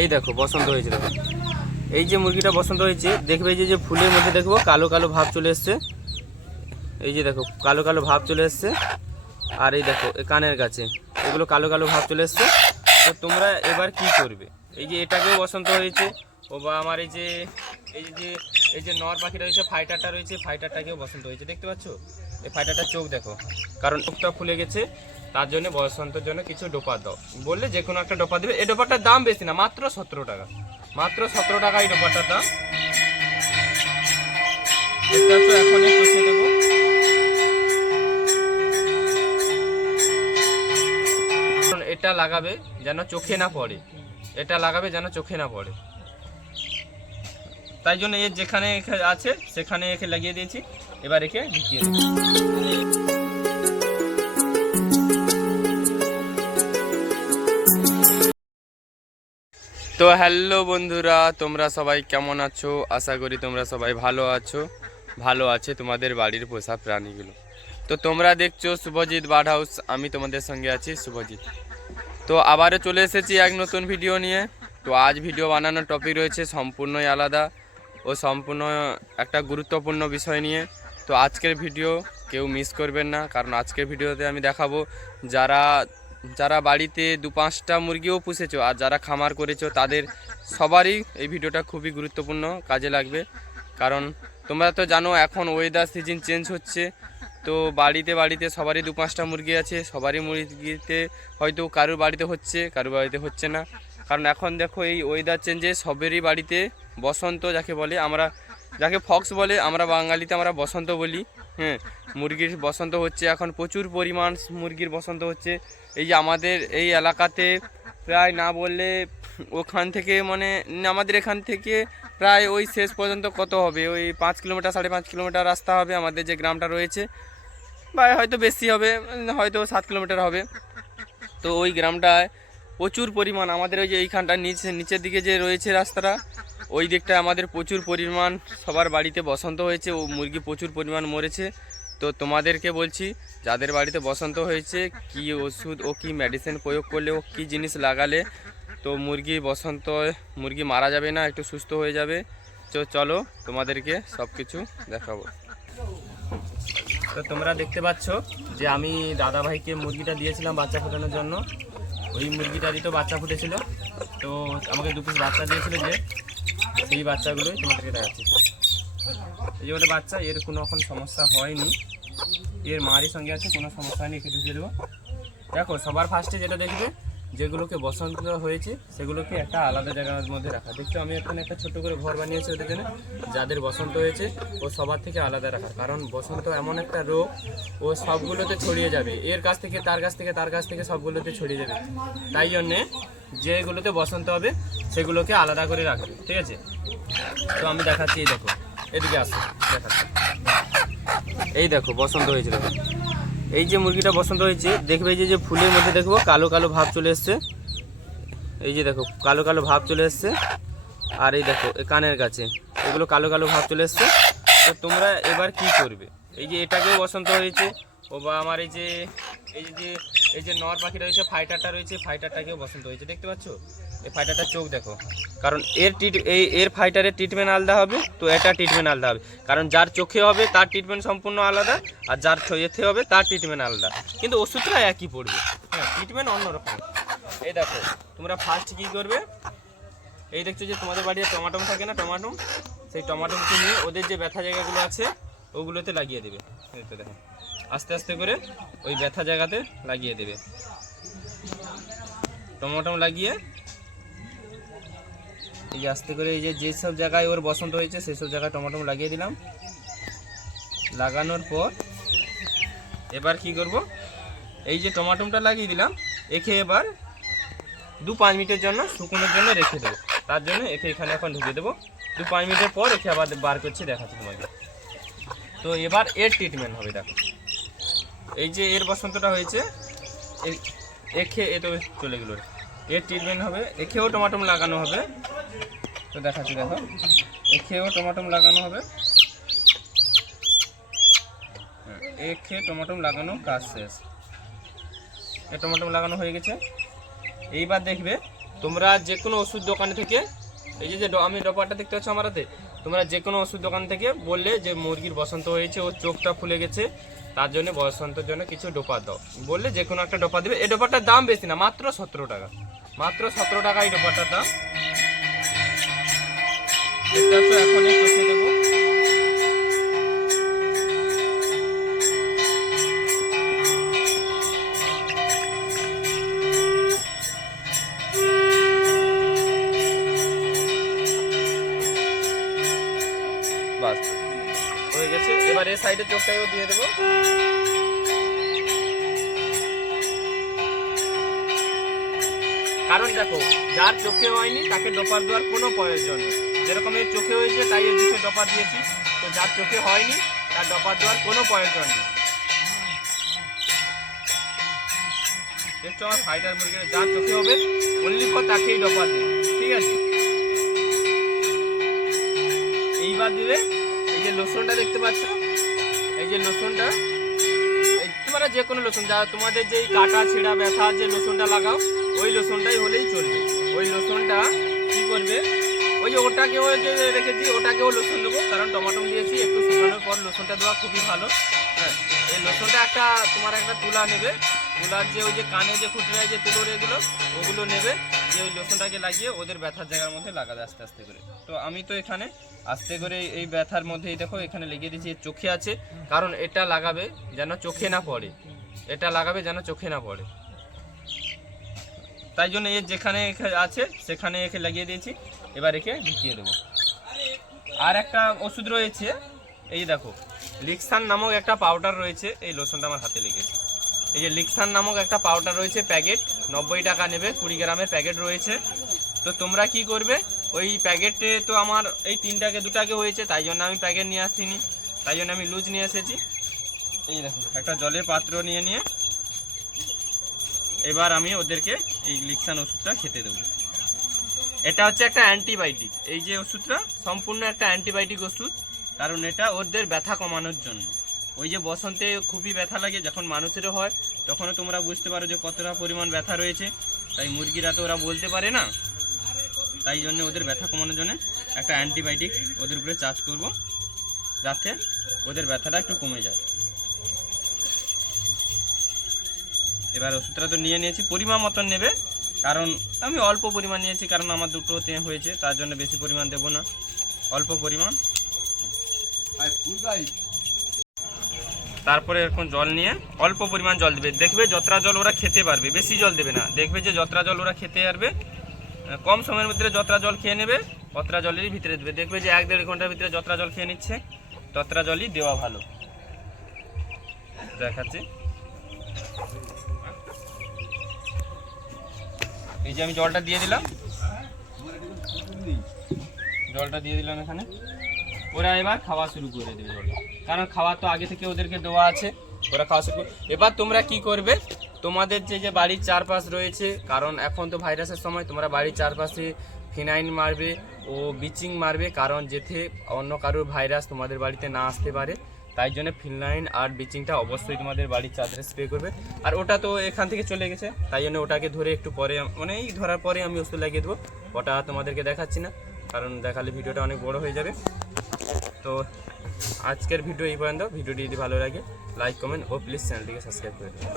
এই দেখো বসন্ত হয়েছে, দেখো এই যে মুরগিটা বসন্ত হয়েছে, দেখবে যে ফুলের মধ্যে দেখবো কালো কালো ভাব চলে এসছে। এই যে দেখো কালো কালো ভাব চলে এসছে। আর এই দেখো কানের কাছে এগুলো কালো কালো ভাব চলে এসছে। তো তোমরা এবার কি করবে, এই যে এটাকেও বসন্ত হয়েছে, ও বা আমার এই যে এই যে নর পাখিটা রয়েছে, ফাইটারটা রয়েছে, ফাইটারটাকেও বসন্ত হয়েছে, দেখতে পাচ্ছ? এই ফাইটারটার চোখ দেখো, কারণ চোখটা ফুলে গেছে, তার জন্য বসন্তের জন্য কিছু ডোপা দাও বললে যে কোনো একটা ডোপা দেবে। এই ডোপাটার দাম বেশি না, মাত্র 17 টাকা, মাত্র 17 টাকা এই ডোপাটার দাম। দেখতে পাচ্ছ, এখন চোখে দেবো। এটা লাগাবে যেন চোখে না পড়ে, এটা লাগাবে যেন চোখে না পড়ে, তাই জন্য এর যেখানে আছে সেখানে একে লাগিয়ে দিয়েছি। এবার একে ঢুকিয়ে দেবো। তো হ্যালো বন্ধুরা, তোমরা সবাই কেমন আছো? আশা করি তোমরা সবাই ভালো আছো, ভালো আছে তোমাদের বাড়ির পোষা প্রাণীগুলো। তো তোমরা দেখছো শুভজিৎ বার্ড হাউস, আমি তোমাদের সঙ্গে আছি শুভজিৎ। তো আবারও চলে এসেছি এক নতুন ভিডিও নিয়ে। তো আজ ভিডিও বানানোর টপিক রয়েছে সম্পূর্ণই আলাদা ও সম্পূর্ণ একটা গুরুত্বপূর্ণ বিষয় নিয়ে। তো আজকের ভিডিও কেউ মিস করবেন না, কারণ আজকের ভিডিওতে আমি দেখাবো যারা বাড়িতে 2-5টা মুরগিও পুষেছো আর যারা খামার করেছো তাদের সবারই এই ভিডিওটা খুবই গুরুত্বপূর্ণ কাজে লাগবে। কারণ তোমরা তো জানো এখন ওয়েদার সিজন চেঞ্জ হচ্ছে, তো বাড়িতে সবারই 2-5টা মুরগি আছে, সবারই মুরগিতে হয়তো কারোর বাড়িতে হচ্ছে, কারোর বাড়িতে হচ্ছে না। কারণ এখন দেখো এই ওয়েদার চেঞ্জে সবেরই বাড়িতে বসন্ত যাকে বলে, আমরা যাকে ফক্স বলে, আমরা বাঙালিতে আমরা বসন্ত বলি। হ্যাঁ, মুরগির বসন্ত হচ্ছে, এখন প্রচুর পরিমাণ মুরগির বসন্ত হচ্ছে। এই যে আমাদের এই এলাকাতে প্রায় না বললে ওখান থেকে মানে আমাদের এখান থেকে প্রায় ওই শেষ পর্যন্ত কত হবে, ওই 5 কিলোমিটার 5.5 কিলোমিটার রাস্তা হবে আমাদের যে গ্রামটা রয়েছে, বা হয়তো বেশি হবে, হয়তো 7 কিলোমিটার হবে। তো ওই গ্রামটায় প্রচুর পরিমাণ আমাদের ওই যে এইখানটা নিচের দিকে যে রয়েছে রাস্তাটা, ওই দিকটায় আমাদের প্রচুর পরিমাণ সবার বাড়িতে বসন্ত হয়েছে, ও মুরগি প্রচুর পরিমাণ মরেছে। তো তোমাদেরকে বলছি, যাদের বাড়িতে বসন্ত হয়েছে, কি ওষুধ ও কি মেডিসিন প্রয়োগ করলে ও কী জিনিস লাগালে তো মুরগি মারা যাবে না, একটু সুস্থ হয়ে যাবে। তো চলো তোমাদেরকে সব কিছু দেখাবো। তো তোমরা দেখতে পাচ্ছ যে আমি দাদাভাইকে মুরগিটা দিয়েছিলাম বাচ্চা ফোটানোর জন্য, ওই মুরগিটারই তো বাচ্চা ফুটেছিল। তো আমাকে 2 পিস বাচ্চা দিয়েছিল, যে সেই বাচ্চাগুলোই তোমাদেরকে দেখাচ্ছি। এই যে ওটা বাচ্চা, এর কোনো এখন সমস্যা হয়নি, এর মারই সঙ্গে আছে, কোনো সমস্যা হয়নি, একে ঢুকিয়ে দেবো। দেখো সবার ফার্স্টে যেটা দেখবে, যেগুলোকে বসন্ত হয়েছে সেগুলোকে একটা আলাদা জায়গার মধ্যে রাখা। দেখছো আমি এখানে একটা ছোট্ট করে ঘর বানিয়েছি ওদের জন্য, যাদের বসন্ত হয়েছে ও সবার থেকে আলাদা রাখা। কারণ বসন্ত এমন একটা রোগ, ও সবগুলোতে ছড়িয়ে যাবে, এর কাছ থেকে তার কাছ থেকে তার কাছ থেকে সবগুলোতে ছড়িয়ে যাবে। তাই জন্যে যেগুলোতে বসন্ত হবে সেগুলোকে আলাদা করে রাখবে, ঠিক আছে? তো আমি দেখাচ্ছি, এই দেখো এদিকে আসো, দেখাচ্ছি। এই দেখো বসন্ত হয়েছে, দেখো এই যে মুরগিটা বসন্ত হয়েছে, দেখবে যে ফুলের মধ্যে দেখবো কালো কালো ভাব চলে এসছে। এই যে দেখো কালো কালো ভাব চলে এসছে। আর এই দেখো কানের কাছে এগুলো কালো কালো ভাব চলে এসছে। তো তোমরা এবার কি করবে, এই যে এটাকেও বসন্ত হয়েছে, ও বা আমার এই যে নর পাখিটা রয়েছে, ফাইটারটা রয়েছে, ফাইটারটাকেও বসন্ত হয়েছে, দেখতে পাচ্ছ? এই ফাইটারটার চোখ দেখো, কারণ এর ফাইটারের ট্রিটমেন্ট আলাদা হবে, তো এটা ট্রিটমেন্ট আলাদা হবে। কারণ যার চোখে হবে তার ট্রিটমেন্ট সম্পূর্ণ আলাদা, আর যার এতে হবে তার ট্রিটমেন্ট আলাদা, কিন্তু ওষুধটা একই পড়বে, হ্যাঁ ট্রিটমেন্ট অন্যরকম। এই দেখো তোমরা ফার্স্ট কী করবে, এই দেখছো যে তোমাদের বাড়িতে টমাটো থাকে না, টমাটো, সেই টমাটোকে নিয়ে ওদের যে ব্যথা জায়গাগুলো আছে ওগুলোতে লাগিয়ে দেবে। তো দেখো আস্তে আস্তে করে ওই ব্যথা জায়গাতে লাগিয়ে দেবে, টমাটো লাগিয়ে এই যে আস্তে করে এই যেসব জায়গায় ওর বসন্ত হয়েছে সেই সব জায়গায় টমাটো লাগিয়ে দিলাম। লাগানোর পর এবার কি করব, এই যে টমাটোটা লাগিয়ে দিলাম, একে এবার 2-5 মিনিটের জন্য শুকনোর জন্য রেখে দেবো। তার জন্য একে এখানে এখন ঢুকে দেবো। 2-5 মিনিটের পর একে আবার বার করছি, দেখাচ্ছি তোমাকে। তো এবার এর ট্রিটমেন্ট হবে, দেখো এই যে এর বসন্তটা হয়েছে, একে এ তো চলে গেল, এর ট্রিটমেন্ট হবে, একেও টমাটো লাগানো হবে। তো দেখাচ্ছি, দেখো একেও টমাটো লাগানো হবে, একে টমাটো লাগানো কাজ শেষ, এ টমাটো লাগানো হয়ে গেছে। এইবার দেখবে তোমরা যে কোনো ওষুধ দোকান থেকে এই যে আমি ডোপারটা দেখতে পাচ্ছ আমার হাতে, তোমরা যে কোনো ওষুধ দোকান থেকে বললে যে মুরগির বসন্ত হয়েছে, ওর চোখটা ফুলে গেছে, তার জন্য বসন্তের জন্য কিছু ডোপার দাও বললে যে কোনো একটা ডোপার দেবে। এই ডোপারটার দাম বেশি না, মাত্র 17 টাকা, মাত্র 17 টাকা এই ডোপারটার দাম। দেখতে পাচ্ছ এখন এই চোখে দেবো। বাস হয়ে গেছে। এবার এই সাইডে চোখটাকেও দিয়ে দেবো। কারণ দেখো, যার চোখে হয়নি তাকে ডোপার দেওয়ার কোনো প্রয়োজন নেই। যেরকম এর চোখে হয়েছে তাই এর দিকে ডোপার দিয়েছি, তো যার চোখে হয়নি তার ডোপার দেওয়ার কোনো প্রয়োজন নেই। দেখছো আমার ফাইটার মুরগির যার চোখে হবে অনলি ফর তাকেই ডোপার দেবে, ঠিক আছে। এইবার দিলে এই যে লোশনটা দেখতে পাচ্ছ, এই যে লোশনটা, তোমরা যে কোনো লোশন, যা তোমাদের যেই কাটা ছেঁড়া ব্যথা যে লোশনটা লাগাও ওই লোশনটাই হলেই চলবে। ওই লোশনটা কি করবে, ওই যে ওটাকেও যে রেখেছি ওটাকেও লোশন দেবো, কারণ টমাটো দিয়েছি, একটু শুকানোর পর লোশনটা দেওয়া খুবই ভালো। হ্যাঁ, এই লোশনটা তোমার একটা তুলা নেবে, তুলার যে ওই যে কানে যে খুঁটে যে তুলোর এগুলো ওগুলো নেবে, যে ওই লোশনটাকে লাগিয়ে ওদের ব্যথার জায়গার মধ্যে লাগাবে আস্তে আস্তে করে। তো আমি তো এখানে আস্তে করে এই ব্যথার মধ্যেই দেখো এখানে লেগে দিয়েছি, চোখে আছে, কারণ এটা লাগাবে যেন চোখে না পড়ে, এটা লাগাবে যেন চোখে না পড়ে, তাই জন্য এর যেখানে আছে সেখানে একে লাগিয়ে দিয়েছি। এবার একে ঢুকিয়ে দেবো। আর একটা ওষুধ রয়েছে, এই দেখো লিক্সান নামক একটা পাউডার রয়েছে, এই লোশনটা আমার হাতে লেগেছে। এই যে লিক্সান নামক একটা পাউডার রয়েছে, প্যাকেট 90 টাকা নেবে, 20 গ্রামের প্যাকেট রয়েছে। তো তোমরা কি করবে, ওই প্যাকেটে তো আমার এই 3টাকে 2টাকে হয়েছে, তাই জন্য আমি প্যাকেট নিয়ে আসিনি, তাই জন্য আমি লুজ নিয়ে এসেছি। এই দেখো একটা জলের পাত্র নিয়ে এবার আমি ওদেরকে এই লিক্সান ওষুধটা খেতে দেবো। এটা হচ্ছে একটা অ্যান্টিবায়োটিক, এই যে ওষুধটা সম্পূর্ণ একটা অ্যান্টিবায়োটিক ওষুধ, কারণ এটা ওদের ব্যথা কমানোর জন্য। ওই যে বসন্তে খুবই ব্যথা লাগে, যখন মানুষেরও হয় তখনও তোমরা বুঝতে পারো যে কতটা পরিমাণ ব্যথা রয়েছে, তাই মুরগিরা তো ওরা বলতে পারে না, তাই জন্য ওদের ব্যথা কমানোর জন্য একটা অ্যান্টিবায়োটিক ওদের উপরে চার্জ করব, যাতে ওদের ব্যথাটা একটু কমে যায়। এবার ওষুধটা তো নিয়ে নিয়েছি, পরিমাণ মতন নেবে, কারণ আমি অল্প পরিমাণ নিয়েছি, কারণ আমার দুটোতে হয়েছে, তার জন্য বেশি পরিমাণ দেব না, অল্প পরিমাণ। তারপরে এখন জল নিয়ে অল্প পরিমাণ জল দেবে, দেখবে যতটা জল ওরা খেতে পারবে, বেশি জল দেবে না, দেখবে যে যতটা জল ওরা খেতে পারবে কম সময়ের মধ্যে যতটা জল খেয়ে নেবে ততটা জলেরই ভিতরে দেবে, দেখবে যে 1-1.5 ঘন্টার ভিতরে যতটা জল খেয়ে নিচ্ছে ততটা জলই দেওয়া ভালো। দেখাচ্ছি, এই যে আমি জলটা দিয়ে দিলাম, এখানে ওরা এবার খাওয়া শুরু করে দেবে জলটা, কারণ খাওয়া তো আগে থেকে ওদেরকে দেওয়া আছে, ওরা খাওয়া শুরু করে। এবার তোমরা কি করবে, তোমাদের যে বাড়ির চারপাশ রয়েছে, কারণ এখন তো ভাইরাসের সময়, তোমরা বাড়ির চারপাশে ফিনাইল মারবে ও ব্লিচিং মারবে, কারণ যেতে অন্য কারোর ভাইরাস তোমাদের বাড়িতে না আসতে পারে, তাই জন্য ফিনাইল আর ব্লিচিংটা অবশ্যই তোমাদের বাড়ির চাদরে স্প্রে করবে। আর ওটা তো এখান থেকে চলে গেছে, তাই জন্য ওটাকে ধরে একটু পরে, মানে এই ধরার পরে আমি ওষুধ লাগিয়ে দেবো, ওটা তোমাদেরকে দেখাচ্ছি না, কারণ দেখালে ভিডিওটা অনেক বড় হয়ে যাবে। তো আজকের ভিডিও এই পর্যন্ত। ভিডিওটি যদি ভালো লাগে লাইক কমেন্ট ও প্লিজ চ্যানেলটিকে সাবস্ক্রাইব করে দেবেন।